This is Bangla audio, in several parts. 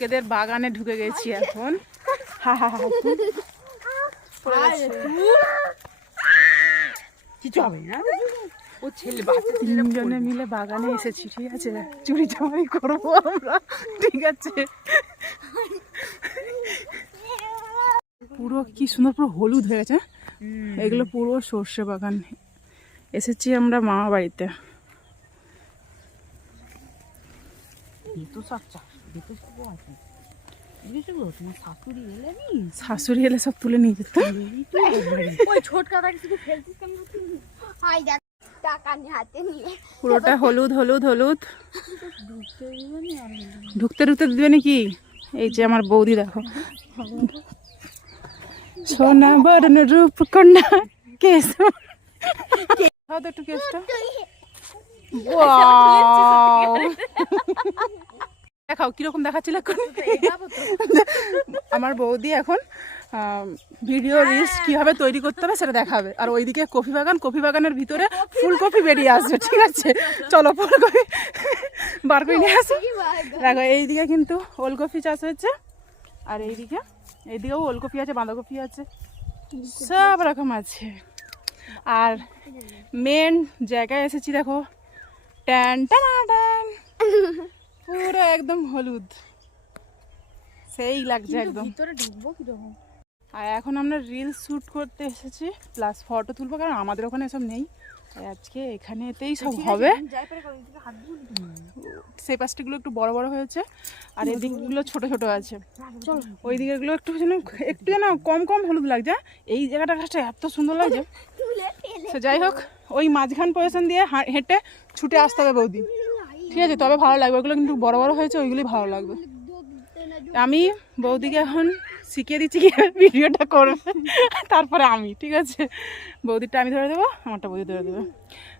লোকেদের বাগানে ঢুকে গেছি এখন। হা হা হা কিছু হবে না। ও ছেলে বাচ্চা তিনজনে মিলে বাগানে এসেছি ঠিক আছে? চুরি চামারি করব আমরা ঠিক আছে? পুরো কি সুন্দর পুরো হলুদ হয়ে গেছে এগুলো পুরো সর্ষে বাগান। এসেছি আমরা মামা বাড়িতে বেতো সব চাষ বেতো সব আছে বুঝেছ গো তোমার শাশুড়ি এলে সব তুলে নিয়ে যেত। পুরোটা হলুদ হলুদ হলুদ। ঢুকতে ঢুকতে দিবে নাকি? এই যে আমার বৌদি দেখো। সোনা বরণ রূপ কন্যা কেস একটু কেসটা! দেখাও কীরকম দেখাচ্ছিল এখন? আমার বৌদি এখন ভিডিও রিলস কীভাবে তৈরি করতে হবে সেটা দেখাবে। আর ওইদিকে কফি বাগান কফি বাগানের ভিতরে ফুলকপি বেরিয়ে আসবে ঠিক আছে? চলো ফুলকপি বার করে নিয়ে আসো। দেখো এইদিকে কিন্তু ওলকপি চাষ হয়েছে। আর এইদিকে এইদিকেও ওলকপি আছে বাঁধাকপি আছে। সব রকম আছে। আর মেন জায়গায় এসেছি দেখো। ট্যান টানা ট্যান। একদম হলুদ। সেই লাগছে একদম। ভিতরে ঢুকবো কীরকম? আর এখন আমরা রিলস শ্যুট করতে এসেছি প্লাস ফটো তুলবো কারণ আমাদের ওখানে এসব নেই। আজকে এখানে এতেই সব হবে। সেই পাশটাগুলো একটু বড় বড় হয়েছে আর এই দিকগুলো ছোট ছোট আছে। ওই দিকেরগুলো একটু যেন একটু যেন কম কম হলুদ লাগছে এই জায়গাটা গাছটা এত সুন্দর লাগছে। সে যাই হোক ওই মাঝখান পজিশন দিয়ে হেঁটে ছুটে আসতে হবে বৌদি। ঠিক আছে, তবে ভালো লাগবে। ওগুলো কিন্তু বড় বড় হয়েছে ওইগুলি ভালো লাগবে। আমি বৌদিকে এখন শিখিয়ে দিচ্ছি কীভাবে ভিডিওটা করবে। তারপরে আমি, ঠিক আছে? বৌদিরটা আমি ধরে দেবো, আমারটা বৌদি ধরে দেবে।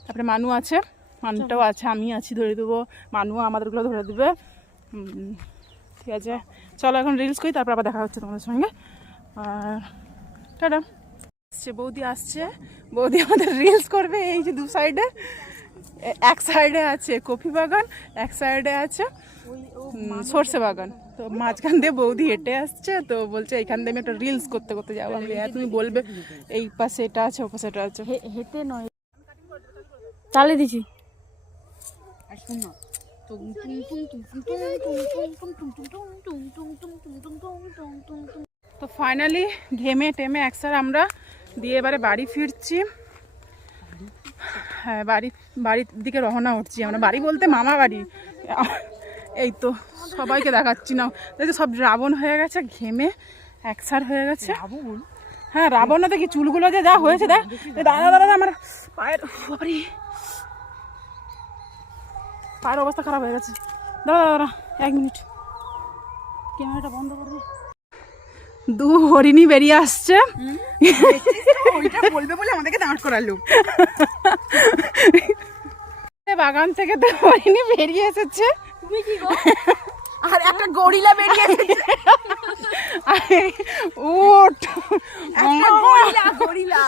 তারপরে মানু আছে, মানুটাও আছে, আমি আছি, ধরে দেবো। মানু আমাদেরগুলো ধরে দেবে। ঠিক আছে? চলো এখন রিলস করি, তারপর আবার দেখা হচ্ছে তোমাদের সঙ্গে। আর টাটা। আসছে, বৌদি আসছে। বৌদি আমাদের রিলস করবে এই যে দু সাইডে এক সাইডে আছে কফি বাগান এক সাইডে আছে সর্ষে বাগান তো মাঝখান দিয়ে বৌদি হেঁটে আসছে তো বলছে এখান দিয়ে আমি একটা রিলস করতে করতে যাব আমি তুমি বলবে এই পাশে এটা আছে ও পাশে এটা আছে হেঁটে নয় তালে দিছি তো ফাইনালি ঘেমে টেমে একসার আমরা দিয়ে এবারে বাড়ি ফিরছি হ্যাঁ বাড়ি বাড়ির দিকে রওনা হচ্ছি আমরা। বাড়ি বলতে মামা বাড়ি। এই তো সবাইকে দেখাচ্ছি না। দেখছি সব রাবণ হয়ে গেছে ঘেমে একসার হয়ে গেছে। হ্যাঁ রাবণ না দেখি চুলগুলো যে যা হয়েছে দেখ। দাদা দাদা আমার পায়ের বাবারে পায়ের অবস্থা খারাপ হয়ে গেছে। দাদা দাদা এক মিনিট। ক্যামেরাটা বন্ধ করে দে। দু হরিণী বেরিয়ে আসছে। ওইটা বলবে বলে আমাদেরকে দাঁড় করালো। বাগান থেকে তো হরিণী বেরিয়ে এসেছে। তুমি কি আর একটা গরিলা বেরিয়ে এসেছে। গরিলা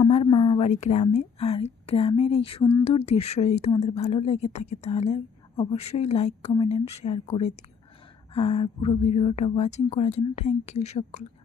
আমার মামা বাড়ি গ্রামে আর গ্রামের এই সুন্দর দৃশ্য যদি তোমাদের ভালো লেগে থাকে তাহলে অবশ্যই লাইক কমেন্ট অ্যান্ড শেয়ার করে দিও। আর পুরো ভিডিওটা ওয়াচিং করার জন্য থ্যাংক ইউ সকলকে।